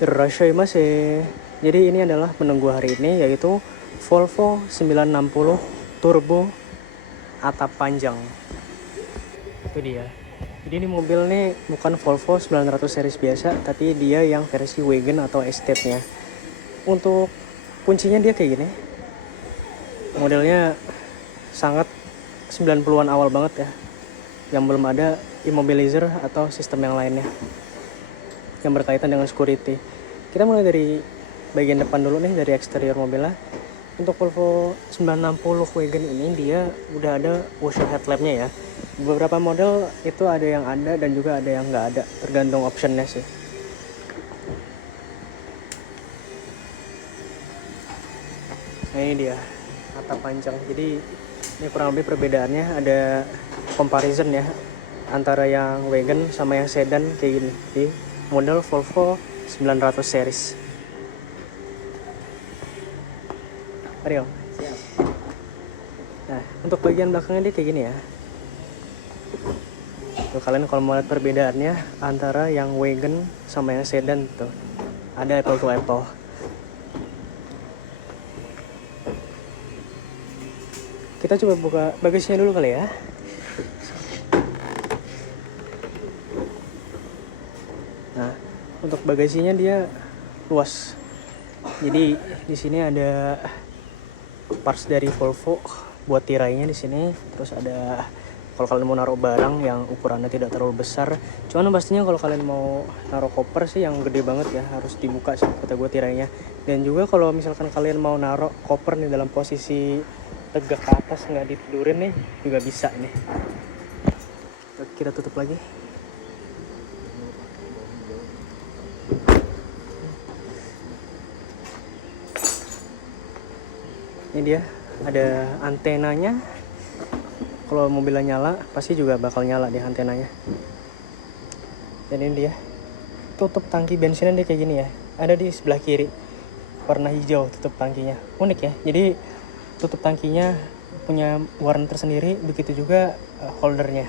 Irashaimase. Jadi ini adalah menu gua hari ini, yaitu Volvo 960 Turbo atap panjang. Itu dia. Jadi ini mobil nih bukan Volvo 900 series biasa, tapi dia yang versi wagon atau estate-nya. Untuk kuncinya dia kayak gini. Modelnya sangat 90-an awal banget ya. Yang belum ada immobilizer atau sistem yang lainnya yang berkaitan dengan security. Kita mulai dari bagian depan dulu nih, dari eksterior mobilnya. Untuk Volvo 960 wagon ini dia udah ada washer headlampnya ya. Beberapa model itu ada yang ada dan juga ada yang nggak ada, tergantung optionnya sih. Nah ini dia atap panjang. Jadi ini kurang lebih perbedaannya, ada comparison ya antara yang wagon sama yang sedan kayak gini di model Volvo 900 series. Ariel. Nah, untuk bagian belakangnya dia kayak gini ya. Tuh, kalian kalau mau lihat perbedaannya antara yang wagon sama yang sedan tuh, ada apple to apple. Kita coba buka bagasinya dulu kali ya. Nah, untuk bagasinya dia luas. Jadi di sini ada parts dari Volvo buat tirainya di sini. Terus ada kalau kalian mau naruh barang yang ukurannya tidak terlalu besar. Cuman pastinya kalau kalian mau naruh koper sih yang gede banget ya harus dibuka sih kata gue tirainya. Dan juga kalau misalkan kalian mau naruh koper nih dalam posisi tegak ke atas nggak ditidurin nih juga bisa nih. Kita tutup lagi. Ini dia ada antenanya. Kalau mobilnya nyala pasti juga bakal nyala di antenanya. Dan ini dia tutup tangki bensinnya, dia kayak gini ya. Ada di sebelah kiri warna hijau tutup tangkinya, unik ya. Jadi tutup tangkinya punya warna tersendiri, begitu juga holdernya.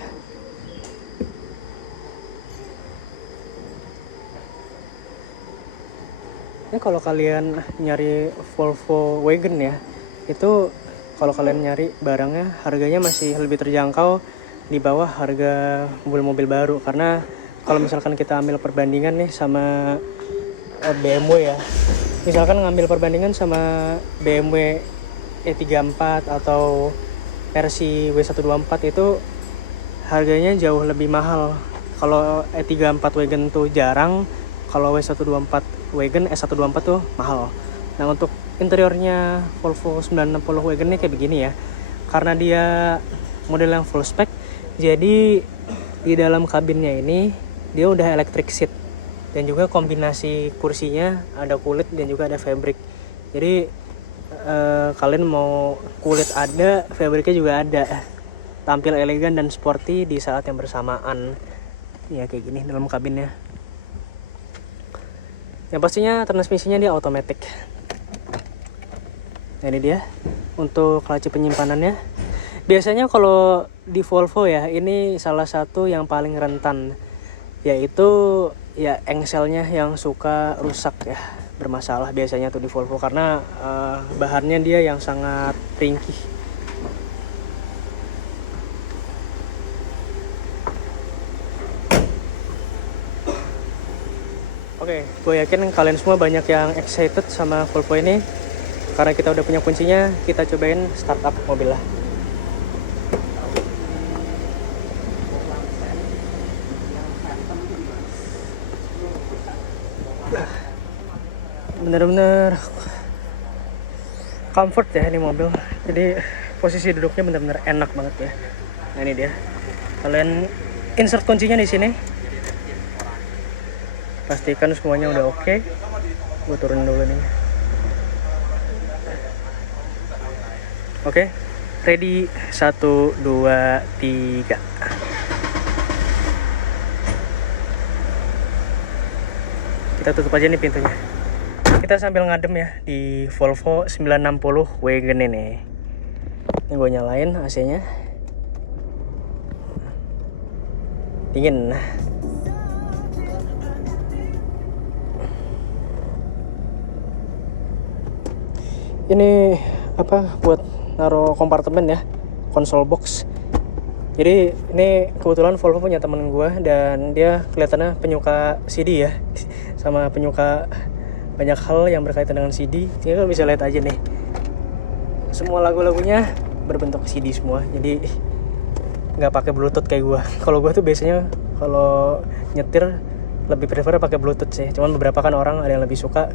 Ini kalau kalian nyari Volvo wagon ya, itu kalau kalian nyari barangnya harganya masih lebih terjangkau di bawah harga mobil-mobil baru. Karena kalau misalkan kita ambil perbandingan nih sama BMW ya, misalkan ngambil perbandingan sama BMW E34 atau versi W124 itu harganya jauh lebih mahal. Kalau E34 wagon tuh jarang, kalau W124 wagon S124 tuh mahal. Nah, untuk interiornya Volvo 960 wagon ini kayak begini ya. Karena dia model yang full spec, jadi di dalam kabinnya ini dia udah electric seat. Dan juga kombinasi kursinya ada kulit dan juga ada fabric. Jadi kalian mau kulit ada, fabricnya juga ada. Tampil elegan dan sporty di saat yang bersamaan. Ya kayak gini dalam kabinnya. Yang pastinya transmisinya dia automatic. Nah, ini dia untuk laci penyimpanannya. Biasanya kalau di Volvo ya, ini salah satu yang paling rentan, yaitu ya engselnya yang suka rusak ya, bermasalah biasanya tuh di Volvo karena bahannya dia yang sangat ringkih. Oke, gue yakin kalian semua banyak yang excited sama Volvo ini. Karena kita udah punya kuncinya, kita cobain startup mobilnya. Bener-bener comfort ya ini mobil. Jadi posisi duduknya bener-bener enak banget ya. Nah ini dia. Kalian insert kuncinya di sini. Pastikan semuanya udah oke. Gue turunin dulu nih. Oke, ready, 1, 2, 3. Kita tutup aja nih pintunya. Kita sambil ngadem ya di Volvo 960 wagon ini. Ini gue nyalain AC-nya. Dingin. ini apa buat naruh kompartemen ya, konsol box. Jadi ini kebetulan Volvo punya temen gue dan dia kelihatannya penyuka CD ya, sama penyuka banyak hal yang berkaitan dengan CD. Jadi lo bisa lihat aja nih, semua lagu-lagunya berbentuk CD semua. Jadi nggak pakai Bluetooth kayak gue. Kalau gue tuh biasanya kalau nyetir lebih prefer pakai Bluetooth sih. Cuman beberapa kan orang ada yang lebih suka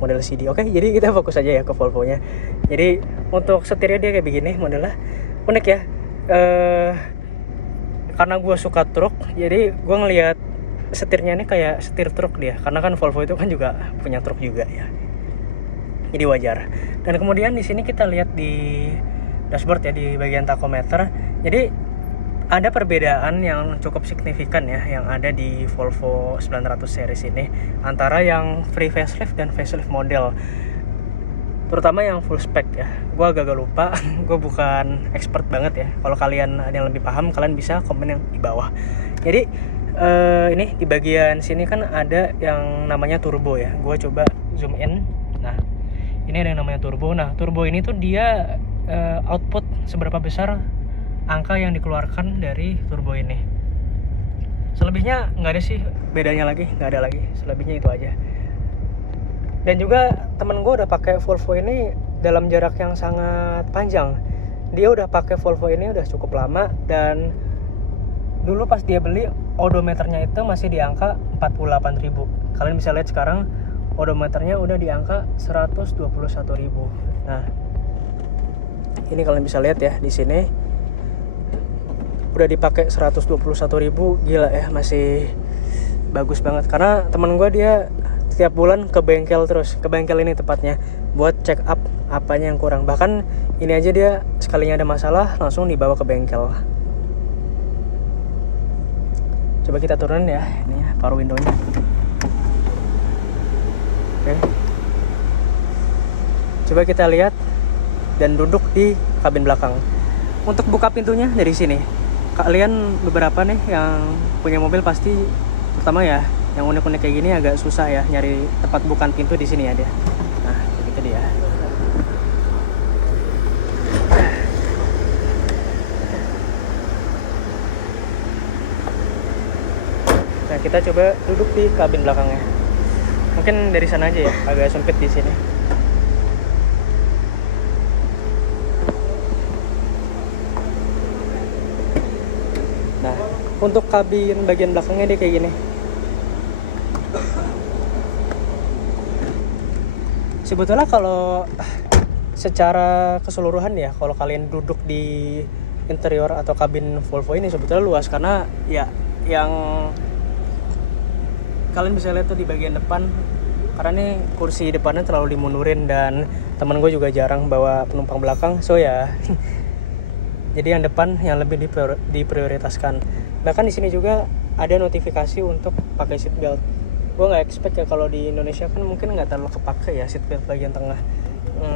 model CD. Oke, jadi kita fokus aja ya ke Volvo-nya. Jadi untuk setirnya dia kayak begini modelnya, unik ya. Karena gue suka truk, jadi gue ngelihat setirnya ini kayak setir truk dia. Karena kan Volvo itu kan juga punya truk juga ya. Jadi wajar. Dan kemudian di sini kita lihat di dashboard ya, di bagian tachometer. Jadi ada perbedaan yang cukup signifikan ya yang ada di Volvo 900 series ini antara yang free facelift dan facelift model, terutama yang full spec ya. Gue agak lupa, gue bukan expert banget ya. Kalau kalian ada yang lebih paham, kalian bisa komen yang di bawah. Jadi ini di bagian sini kan ada yang namanya turbo ya. Gue coba zoom in. Nah, ini ada yang namanya turbo. Nah, turbo ini tuh dia output seberapa besar angka yang dikeluarkan dari turbo ini. Selebihnya nggak ada sih bedanya lagi, nggak ada lagi. Selebihnya itu aja. Dan juga temen gue udah pakai Volvo ini dalam jarak yang sangat panjang. Dia udah pakai Volvo ini udah cukup lama, dan dulu pas dia beli odometernya itu masih di angka 48.000. Kalian bisa lihat sekarang odometernya udah di angka 121.000. Nah, ini kalian bisa lihat ya di sini udah dipakai 121.000. Gila ya, masih bagus banget. Karena temen gue dia setiap bulan ke bengkel terus, ke bengkel ini tepatnya, buat check up apanya yang kurang. Bahkan ini aja dia sekalinya ada masalah langsung dibawa ke bengkel. Coba kita turunin ya, ini ya power window-nya. Oke. Coba kita lihat dan duduk di kabin belakang. Untuk buka pintunya dari sini. Kalian beberapa nih yang punya mobil pasti, terutama ya yang unik-unik kayak gini agak susah ya nyari tempat bukaan pintu di sini ya dia. Nah, begitu dia. Nah, kita coba duduk di kabin belakangnya. Mungkin dari sana aja ya, agak sempit di sini. Nah, untuk kabin bagian belakangnya dia kayak gini. Sebetulnya kalau secara keseluruhan ya, kalau kalian duduk di interior atau kabin Volvo ini sebetulnya luas, karena ya yang kalian bisa lihat tuh di bagian depan, karena nih kursi depannya terlalu dimundurin dan teman gue juga jarang bawa penumpang belakang, so ya jadi yang depan yang lebih diprioritaskan. Bahkan di sini juga ada notifikasi untuk pakai seat belt. Gue nggak expect ya, kalau di Indonesia kan mungkin nggak terlalu kepake ya seat belt bagian tengah.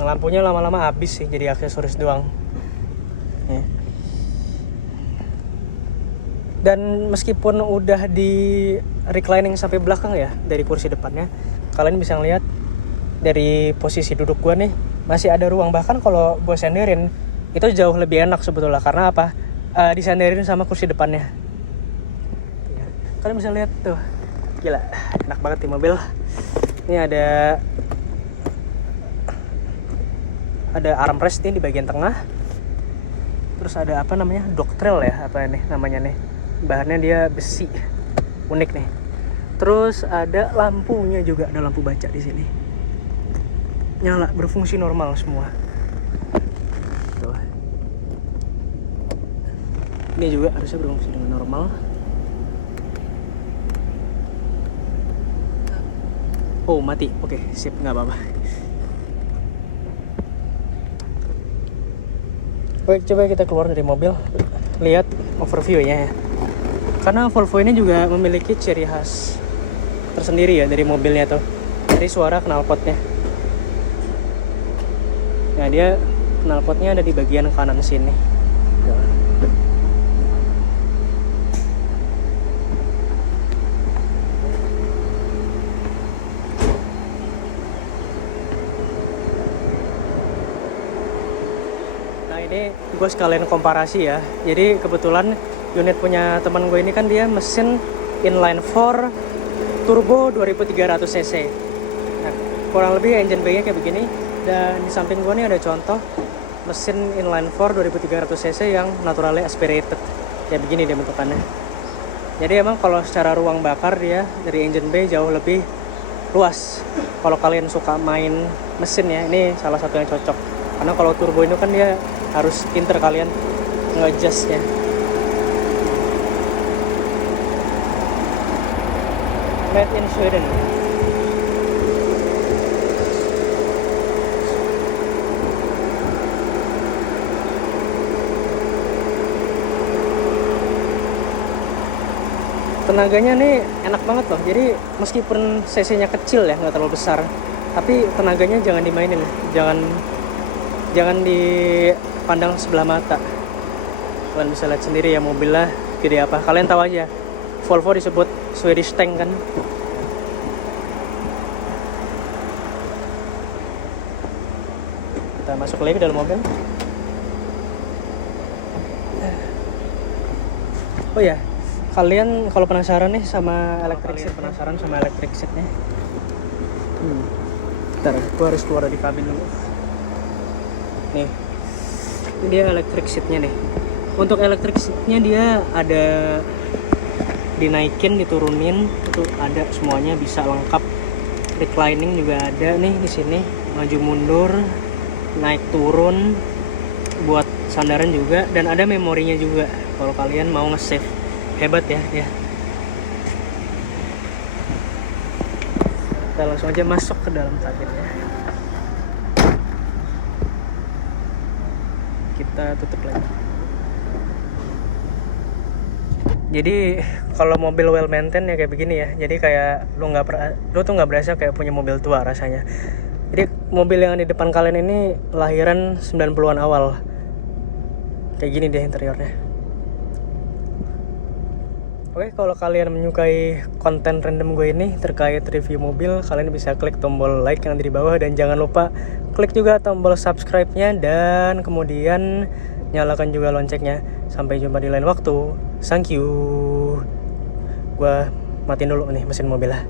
Lampunya lama-lama habis sih, jadi aksesoris doang. Ya. Dan meskipun udah di reclining sampai belakang ya dari kursi depannya, kalian bisa ngeliat dari posisi duduk gue nih masih ada ruang. Bahkan kalau gue senderin itu jauh lebih enak sebetulnya. Karena apa? Disenderin sama kursi depannya. Ya. Kalian bisa lihat tuh, gila, enak banget di mobil. Ini ada armrest nih di bagian tengah. Terus ada apa namanya, Doctrail ya, apa ini namanya nih, bahannya dia besi, unik nih. Terus ada lampunya juga, ada lampu baca di sini, nyala, berfungsi normal semua. Tuh. Ini juga harusnya berfungsi dengan normal. Oh, mati. Oke, sip, nggak apa-apa. Baik, coba kita keluar dari mobil, lihat overview-nya ya. Karena Volvo ini juga memiliki ciri khas tersendiri ya dari mobilnya tuh, dari suara knalpotnya. Nah, dia knalpotnya ada di bagian kanan sini. ini gue sekalian komparasi ya. Jadi kebetulan unit punya teman gue ini kan dia mesin inline 4 turbo 2300 cc. Nah, kurang lebih engine bay-nya kayak begini. Dan di samping gue nih ada contoh mesin inline 4 2300 cc yang naturally aspirated. Kayak begini dia bentukannya. Jadi emang kalau secara ruang bakar dia dari engine bay jauh lebih luas. Kalau kalian suka main mesin ya, ini salah satu yang cocok. Karena kalau turbo ini kan dia harus pinter kalian nge-adjust-nya. Made in Sweden. Tenaganya nih enak banget loh. Jadi meskipun cc-nya kecil ya, nggak terlalu besar, tapi tenaganya jangan dimainin, jangan dipandang sebelah mata. Kalian bisa lihat sendiri ya mobilnya gede apa. Kalian tahu aja Volvo disebut Swedish Tank kan. Kita masuk lagi ke dalam mobil. Oh ya, kalian kalau penasaran nih sama electric seatnya, bentar, gue harus keluar dari kabin dulu. Nih, ini dia electric seatnya nih. Untuk electric seatnya dia ada dinaikin, diturunin, itu ada semuanya, bisa lengkap. Reclining juga ada nih di sini, maju mundur, naik turun, buat sandaran juga, dan ada memorinya juga kalau kalian mau nge-save. Hebat ya dia. Kita langsung aja masuk ke dalam kabinnya. Kita tutup lagi. Jadi kalau mobil well maintained ya kayak begini ya. Jadi kayak lu tuh nggak berasa kayak punya mobil tua rasanya. Jadi mobil yang di depan kalian ini lahiran 90-an awal. Kayak gini deh interiornya. Oke, kalau kalian menyukai konten random gue ini terkait review mobil, kalian bisa klik tombol like yang ada di bawah, dan jangan lupa klik juga tombol subscribe-nya, dan kemudian nyalakan juga loncengnya. Sampai jumpa di lain waktu. Thank you. Gue matiin dulu nih mesin mobilnya.